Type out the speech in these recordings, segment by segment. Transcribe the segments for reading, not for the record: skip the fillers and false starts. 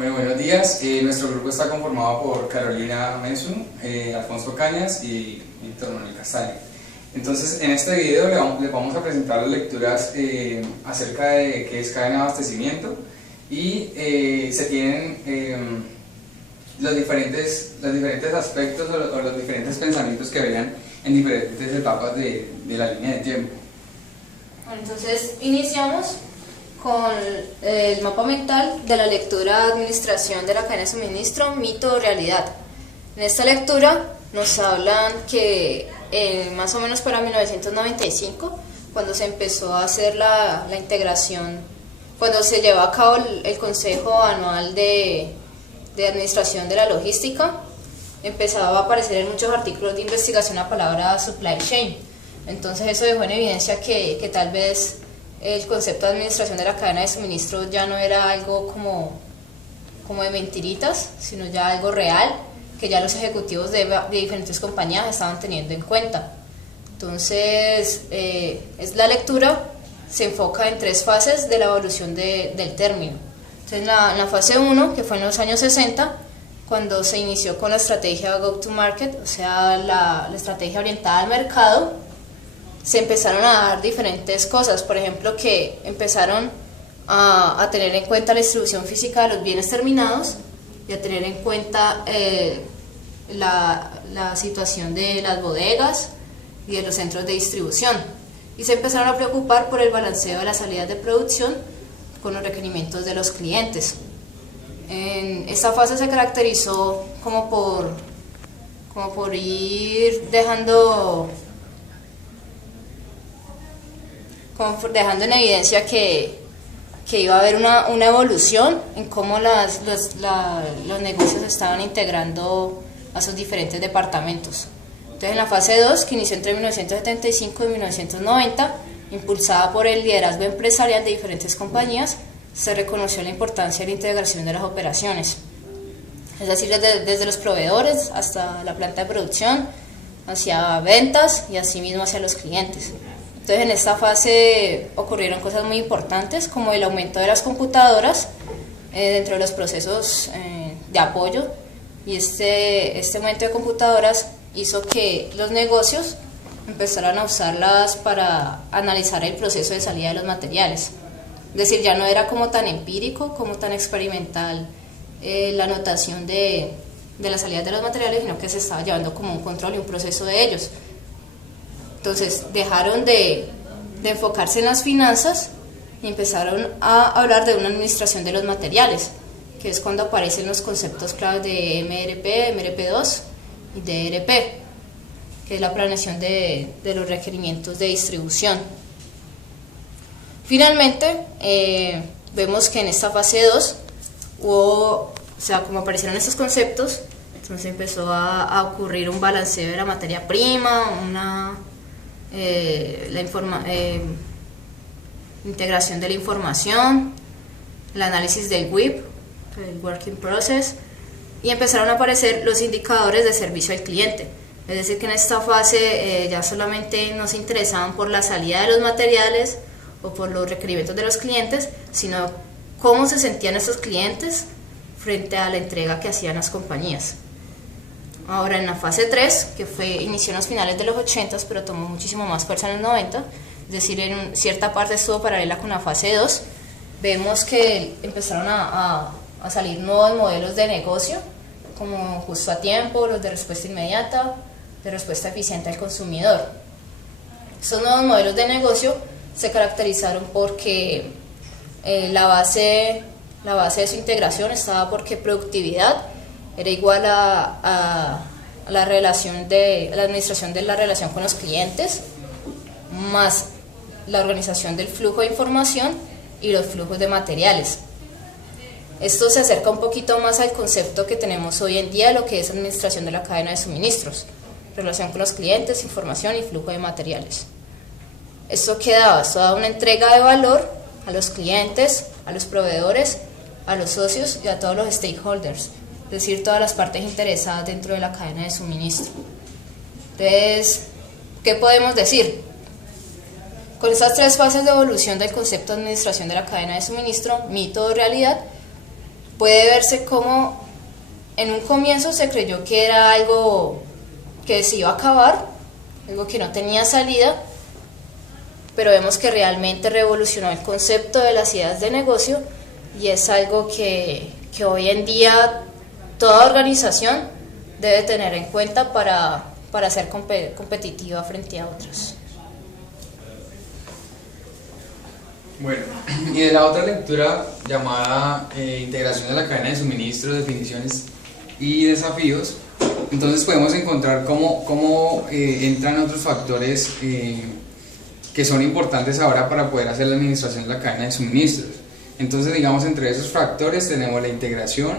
Bueno, buenos días. Nuestro grupo está conformado por Carolina Mensun, Alfonso Cañas y Víctor Manuel Castaño. Entonces, en este video les vamos a presentar las lecturas acerca de qué es cadena de abastecimiento y se tienen los diferentes aspectos o los diferentes pensamientos que venían en diferentes etapas de la línea de tiempo. Bueno, entonces iniciamos con el mapa mental de la lectura Administración de la cadena de suministro, mito o realidad. En esta lectura nos hablan que más o menos para 1995, cuando se empezó a hacer la integración, cuando se llevó a cabo el Consejo Anual de Administración de la Logística, empezaba a aparecer en muchos artículos de investigación la palabra supply chain. Entonces eso dejó en evidencia que tal vez el concepto de administración de la cadena de suministro ya no era algo como de mentiritas, sino ya algo real, que ya los ejecutivos de diferentes compañías estaban teniendo en cuenta. Entonces, la lectura se enfoca en tres fases de la evolución del término. Entonces, la fase 1, que fue en los años 60, cuando se inició con la estrategia Go-to-Market, o sea, la estrategia orientada al mercado, se empezaron a dar diferentes cosas. Por ejemplo, que empezaron a tener en cuenta la distribución física de los bienes terminados y a tener en cuenta la situación de las bodegas y de los centros de distribución, y se empezaron a preocupar por el balanceo de las salidas de producción con los requerimientos de los clientes. En esta fase se caracterizó como por ir dejando en evidencia que iba a haber una evolución en cómo los negocios estaban integrando a sus diferentes departamentos. Entonces, en la fase 2, que inició entre 1975 y 1990, impulsada por el liderazgo empresarial de diferentes compañías, se reconoció la importancia de la integración de las operaciones, es decir, desde los proveedores hasta la planta de producción, hacia ventas y asimismo hacia los clientes. Entonces, en esta fase ocurrieron cosas muy importantes, como el aumento de las computadoras dentro de los procesos de apoyo, y este aumento de computadoras hizo que los negocios empezaran a usarlas para analizar el proceso de salida de los materiales. Es decir, ya no era como tan empírico, como tan experimental la anotación de la salida de los materiales, sino que se estaba llevando como un control y un proceso de ellos. Entonces dejaron de enfocarse en las finanzas y empezaron a hablar de una administración de los materiales, que es cuando aparecen los conceptos claves de MRP, MRP2 y DRP, que es la planeación de los requerimientos de distribución. Finalmente, vemos que en esta fase 2 como aparecieron estos conceptos, entonces empezó a ocurrir un balanceo de la materia prima, integración de la información, el análisis del WIP, el Working Process, y empezaron a aparecer los indicadores de servicio al cliente. Es decir, que en esta fase ya solamente no se interesaban por la salida de los materiales o por los requerimientos de los clientes, sino cómo se sentían estos clientes frente a la entrega que hacían las compañías. Ahora, en la fase 3, que inició en los finales de los 80, pero tomó muchísimo más fuerza en los 90, es decir, en cierta parte estuvo paralela con la fase 2, vemos que empezaron a salir nuevos modelos de negocio, como justo a tiempo, los de respuesta inmediata, de respuesta eficiente al consumidor. Estos nuevos modelos de negocio se caracterizaron porque la base de su integración estaba porque productividad era igual a la relación de la administración de la relación con los clientes, más la organización del flujo de información y los flujos de materiales. Esto se acerca un poquito más al concepto que tenemos hoy en día de lo que es administración de la cadena de suministros, relación con los clientes, información y flujo de materiales. Esto daba una entrega de valor a los clientes, a los proveedores, a los socios y a todos los stakeholders, es decir, todas las partes interesadas dentro de la cadena de suministro. Entonces, ¿qué podemos decir? Con estas tres fases de evolución del concepto de administración de la cadena de suministro, mito o realidad, puede verse como en un comienzo se creyó que era algo que se iba a acabar, algo que no tenía salida, pero vemos que realmente revolucionó el concepto de las ideas de negocio y es algo que hoy en día toda organización debe tener en cuenta para ser competitiva frente a otras. Bueno, y de la otra lectura llamada integración de la cadena de suministro, definiciones y desafíos, entonces podemos encontrar cómo entran otros factores que son importantes ahora para poder hacer la administración de la cadena de suministros. Entonces, digamos, entre esos factores tenemos la integración,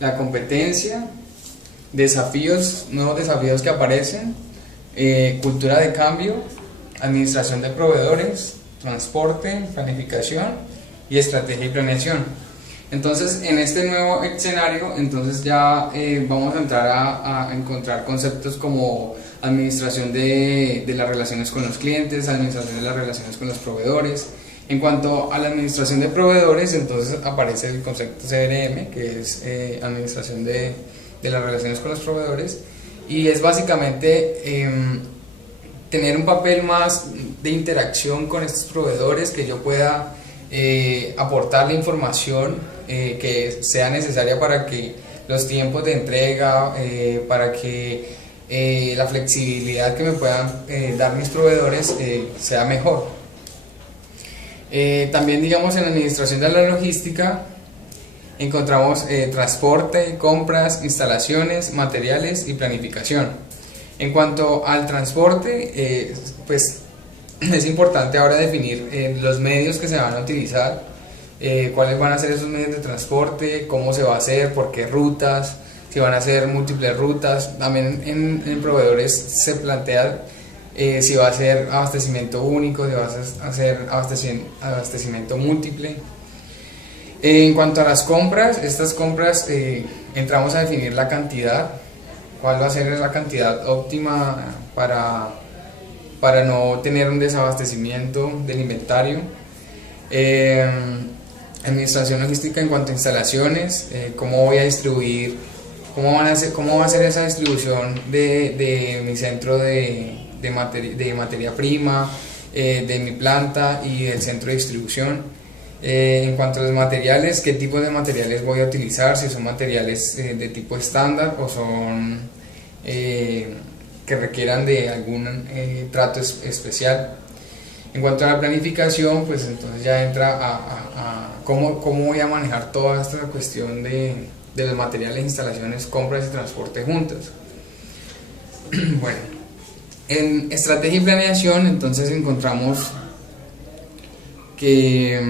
la competencia, nuevos desafíos que aparecen, cultura de cambio, administración de proveedores, transporte, planificación y estrategia y planeación. Entonces, en este nuevo escenario, entonces ya vamos a entrar a encontrar conceptos como administración de las relaciones con los clientes, administración de las relaciones con los proveedores. En cuanto a la administración de proveedores, entonces aparece el concepto CRM, que es administración de las relaciones con los proveedores, y es básicamente tener un papel más de interacción con estos proveedores, que yo pueda aportar la información que sea necesaria para que los tiempos de entrega, para que la flexibilidad que me puedan dar mis proveedores sea mejor. También, digamos, en la administración de la logística encontramos transporte, compras, instalaciones, materiales y planificación. En cuanto al transporte, pues es importante ahora definir los medios que se van a utilizar, cuáles van a ser esos medios de transporte, cómo se va a hacer, por qué rutas, si van a ser múltiples rutas. También en proveedores se plantea si va a ser abastecimiento único, si va a ser abastecimiento múltiple. En cuanto a las compras, estas compras entramos a definir la cantidad, cuál va a ser la cantidad óptima para no tener un desabastecimiento del inventario. Administración logística en cuanto a instalaciones, cómo voy a distribuir, cómo va a ser esa distribución de mi centro de materia prima, de mi planta y del centro de distribución. En cuanto a los materiales, qué tipo de materiales voy a utilizar, si son materiales de tipo estándar o son que requieran de algún trato especial. En cuanto a la planificación, pues entonces ya entra a cómo voy a manejar toda esta cuestión de los materiales, instalaciones, compras y transporte juntos. Bueno, en estrategia y planeación entonces encontramos que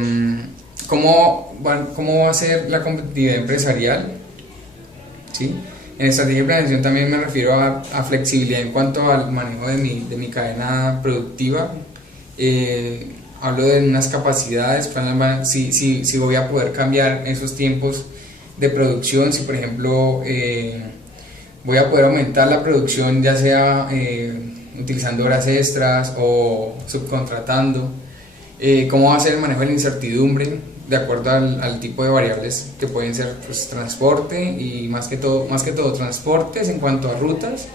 cómo va a ser la competitividad empresarial, ¿sí? En estrategia y planeación también me refiero a flexibilidad en cuanto al manejo de mi cadena productiva. Hablo de unas capacidades, si voy a poder cambiar esos tiempos de producción, si por ejemplo voy a poder aumentar la producción, ya sea utilizando horas extras o subcontratando. Cómo va a ser el manejo de la incertidumbre de acuerdo al tipo de variables que pueden ser, pues, transporte y más que todo transportes en cuanto a rutas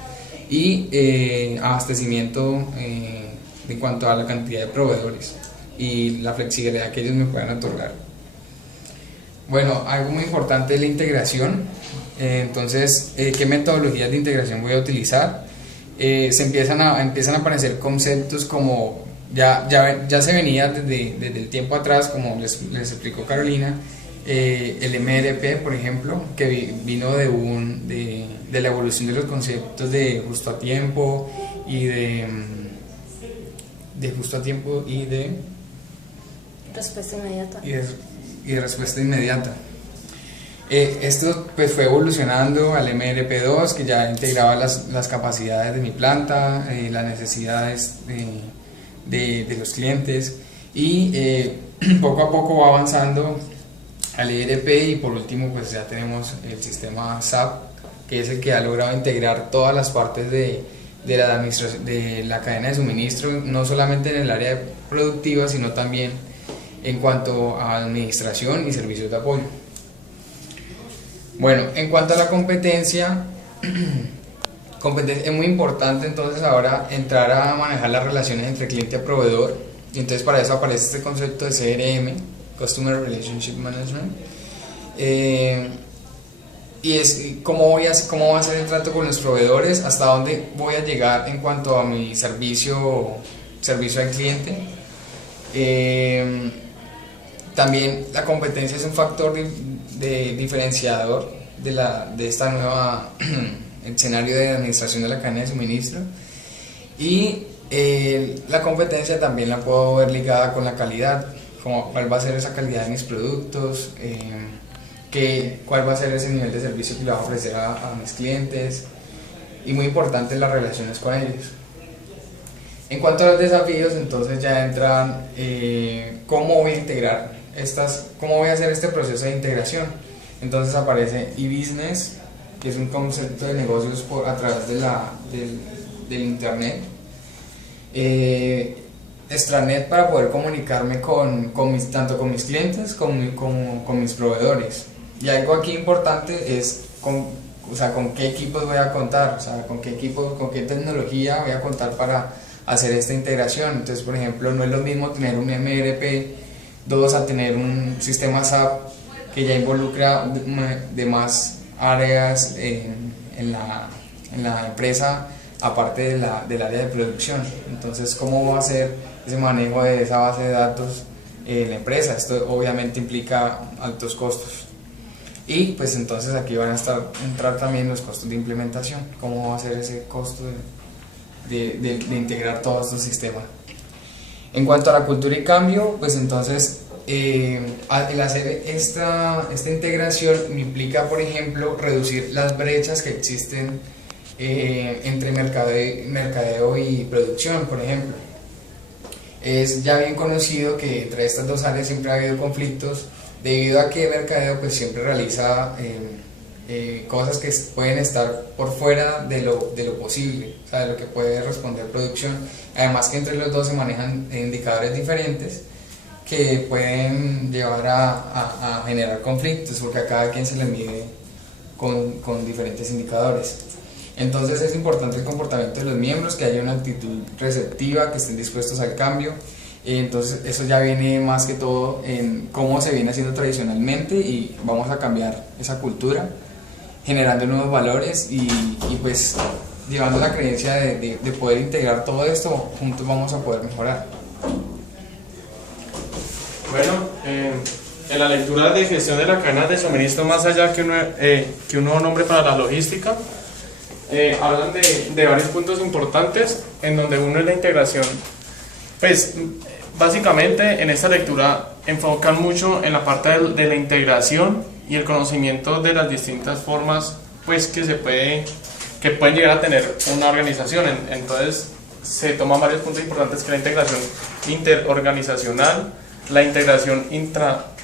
y abastecimiento en cuanto a la cantidad de proveedores y la flexibilidad que ellos me puedan otorgar. Bueno, algo muy importante es la integración. Entonces, ¿qué metodologías de integración voy a utilizar? Empiezan a aparecer conceptos como ya se venía desde el tiempo atrás, como les explicó Carolina, el MRP, por ejemplo, que vino de la evolución de los conceptos de justo a tiempo y de justo a tiempo y de respuesta inmediata. Y de respuesta inmediata. Esto pues fue evolucionando al MRP2, que ya integraba las capacidades de mi planta, las necesidades de los clientes, y poco a poco va avanzando al ERP, y por último pues ya tenemos el sistema SAP, que es el que ha logrado integrar todas las partes de la administración, de la cadena de suministro, no solamente en el área productiva, sino también en cuanto a administración y servicios de apoyo. Bueno, en cuanto a la competencia, es muy importante entonces ahora entrar a manejar las relaciones entre cliente y proveedor, y entonces para eso aparece este concepto de CRM, Customer Relationship Management, y es cómo va a ser el trato con los proveedores, hasta dónde voy a llegar en cuanto a mi servicio al cliente. También la competencia es un factor de diferenciador de esta nueva escenario de administración de la cadena de suministro, y la competencia también la puedo ver ligada con la calidad, como cuál va a ser esa calidad de mis productos, cuál va a ser ese nivel de servicio que le voy a ofrecer a mis clientes, y muy importante las relaciones con ellos. En cuanto a los desafíos, entonces ya entran cómo voy a integrar cómo voy a hacer este proceso de integración. Entonces aparece e-business, que es un concepto de negocios a través del internet. Extranet, para poder comunicarme tanto con mis clientes como con mis proveedores. Y algo aquí importante es con qué equipos voy a contar, con qué tecnología voy a contar para hacer esta integración. Entonces, por ejemplo, no es lo mismo tener un MRP2 a tener un sistema SAP que ya involucra de más áreas en la empresa, aparte del área de producción. Entonces, ¿cómo va a ser ese manejo de esa base de datos en la empresa? Esto obviamente implica altos costos. Y pues entonces aquí van a entrar también los costos de implementación. ¿Cómo va a ser ese costo de integrar todos estos sistemas? En cuanto a la cultura y cambio, pues entonces el hacer esta integración me implica, por ejemplo, reducir las brechas que existen entre mercadeo y producción, por ejemplo. Es ya bien conocido que entre estas dos áreas siempre ha habido conflictos, debido a que mercadeo pues siempre realiza cosas que pueden estar por fuera de lo posible, o sea, de lo que puede responder producción. Además que entre los dos se manejan indicadores diferentes que pueden llevar a generar conflictos, porque a cada quien se le mide con diferentes indicadores. Entonces es importante el comportamiento de los miembros, que haya una actitud receptiva, que estén dispuestos al cambio. Entonces eso ya viene más que todo en cómo se viene haciendo tradicionalmente, y vamos a cambiar esa cultura generando nuevos valores y pues llevando la creencia de poder integrar todo esto. Juntos vamos a poder mejorar. Bueno, en la lectura de gestión de la cadena de suministro, más allá que un nuevo nombre para la logística, hablan de varios puntos importantes, en donde uno es la integración. Pues básicamente en esta lectura enfocan mucho en la parte de la integración y el conocimiento de las distintas formas pues que pueden llegar a tener una organización. Entonces se toman varios puntos importantes, que la integración interorganizacional, la integración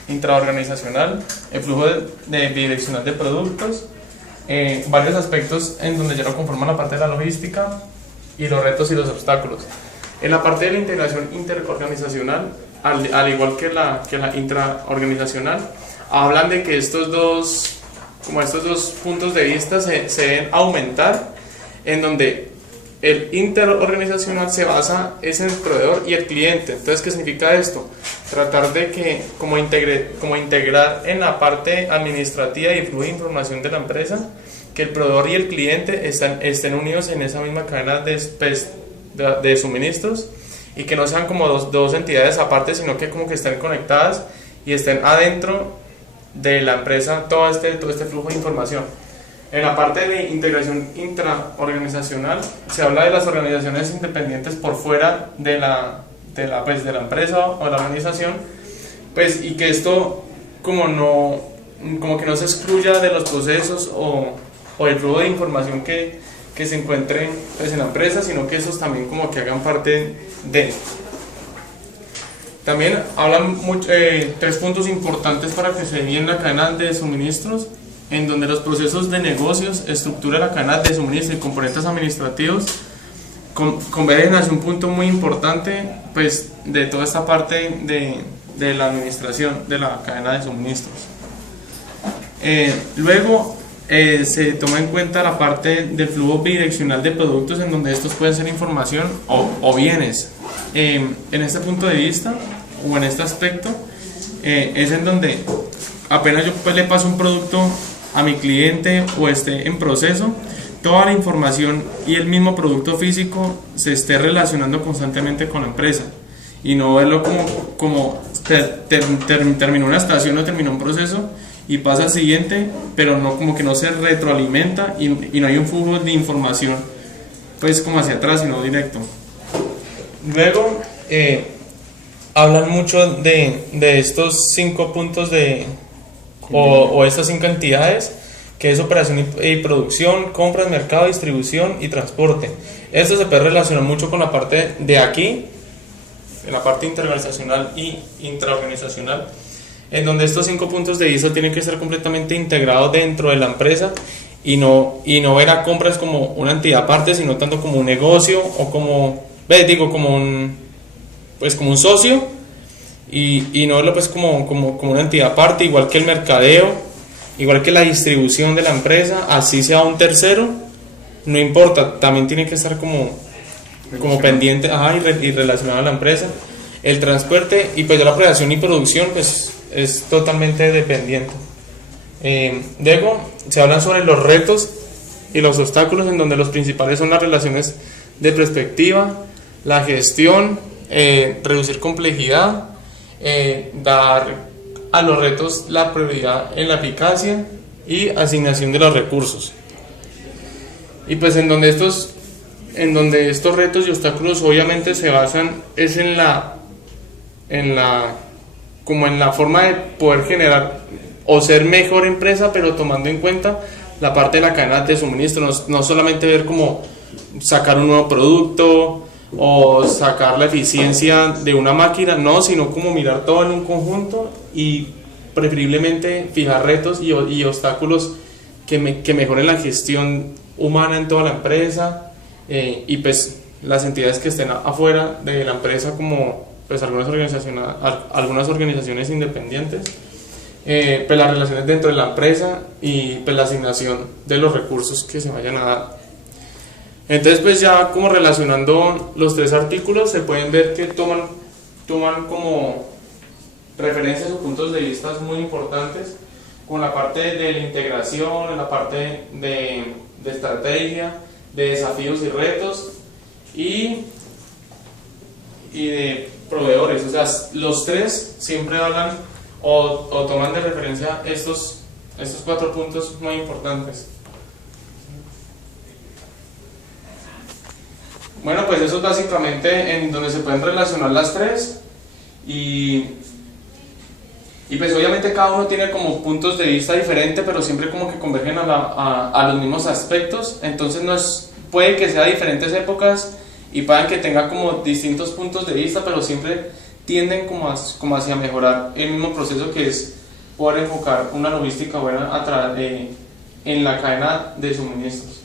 intraorganizacional, el flujo bidireccional de productos, varios aspectos en donde ya lo conforman la parte de la logística, y los retos y los obstáculos. En la parte de la integración interorganizacional, al igual que la intraorganizacional, hablan de que estos dos puntos de vista se deben aumentar, en donde el interorganizacional se basa en el proveedor y el cliente. Entonces, ¿qué significa esto? Tratar de que como integrar en la parte administrativa y flujo de información de la empresa, que el proveedor y el cliente estén unidos en esa misma cadena de suministros, y que no sean como dos entidades aparte, sino que como que estén conectadas y estén adentro de la empresa todo este flujo de información. En la parte de integración intraorganizacional se habla de las organizaciones independientes por fuera de la empresa o de la organización, pues, y que esto como que no se excluya de los procesos o el flujo de información que se encuentren pues en la empresa, sino que esos también como que hagan parte de. También hablan tres puntos importantes para que se den la cadena de suministros, en donde los procesos de negocios, estructura de la cadena de suministro y componentes administrativos convergen hacia un punto muy importante pues de toda esta parte de la administración de la cadena de suministros. Luego se toma en cuenta la parte del flujo bidireccional de productos, en donde estos pueden ser información o bienes. En este punto de vista o en este aspecto es en donde apenas yo pues le paso un producto a mi cliente o esté en proceso, toda la información y el mismo producto físico se esté relacionando constantemente con la empresa, y no verlo como terminó una estación o terminó un proceso y pasa al siguiente, pero no, como que no se retroalimenta y no hay un flujo de información pues como hacia atrás, sino directo. Luego hablan mucho de estos 5 puntos o estas 5 entidades, que es operación y producción, compras, mercado, distribución y transporte. Esto se puede relacionar mucho con la parte de aquí, en la parte interorganizacional y intraorganizacional, en donde estos 5 puntos de vista tienen que estar completamente integrados dentro de la empresa y no ver a compras como una entidad aparte, sino tanto como un negocio o como un socio, y no verlo pues como una entidad aparte, igual que el mercadeo, igual que la distribución de la empresa, así sea un tercero, no importa, también tiene que estar como pendiente y relacionado a la empresa. El transporte y pues ya la operación y producción pues es totalmente dependiente. Luego se hablan sobre los retos y los obstáculos, en donde los principales son las relaciones de perspectiva, la gestión, reducir complejidad, dar a los retos la prioridad en la eficacia y asignación de los recursos. Y pues en donde estos retos y obstáculos obviamente se basan es en la forma de poder generar o ser mejor empresa, pero tomando en cuenta la parte de la cadena de suministro, no solamente ver cómo sacar un nuevo producto o sacar la eficiencia de una máquina, no, sino como mirar todo en un conjunto y preferiblemente fijar retos y obstáculos que mejoren la gestión humana en toda la empresa, y pues las entidades que estén afuera de la empresa, como pues algunas organizaciones independientes, pues las relaciones dentro de la empresa y pues la asignación de los recursos que se vayan a dar. Entonces pues ya como relacionando los 3 artículos, se pueden ver que toman como referencias o puntos de vista muy importantes con la parte de la integración, en la parte de estrategia, de desafíos y retos y de proveedores. O sea, los 3 siempre hablan o toman de referencia estos 4 puntos muy importantes. Bueno, pues eso es básicamente en donde se pueden relacionar las 3, y pues obviamente cada uno tiene como puntos de vista diferentes, pero siempre como que convergen a los mismos aspectos. Entonces puede que sea diferentes épocas y puedan que tenga como distintos puntos de vista, pero siempre tienden como hacia mejorar el mismo proceso, que es poder enfocar una logística buena en la cadena de suministros.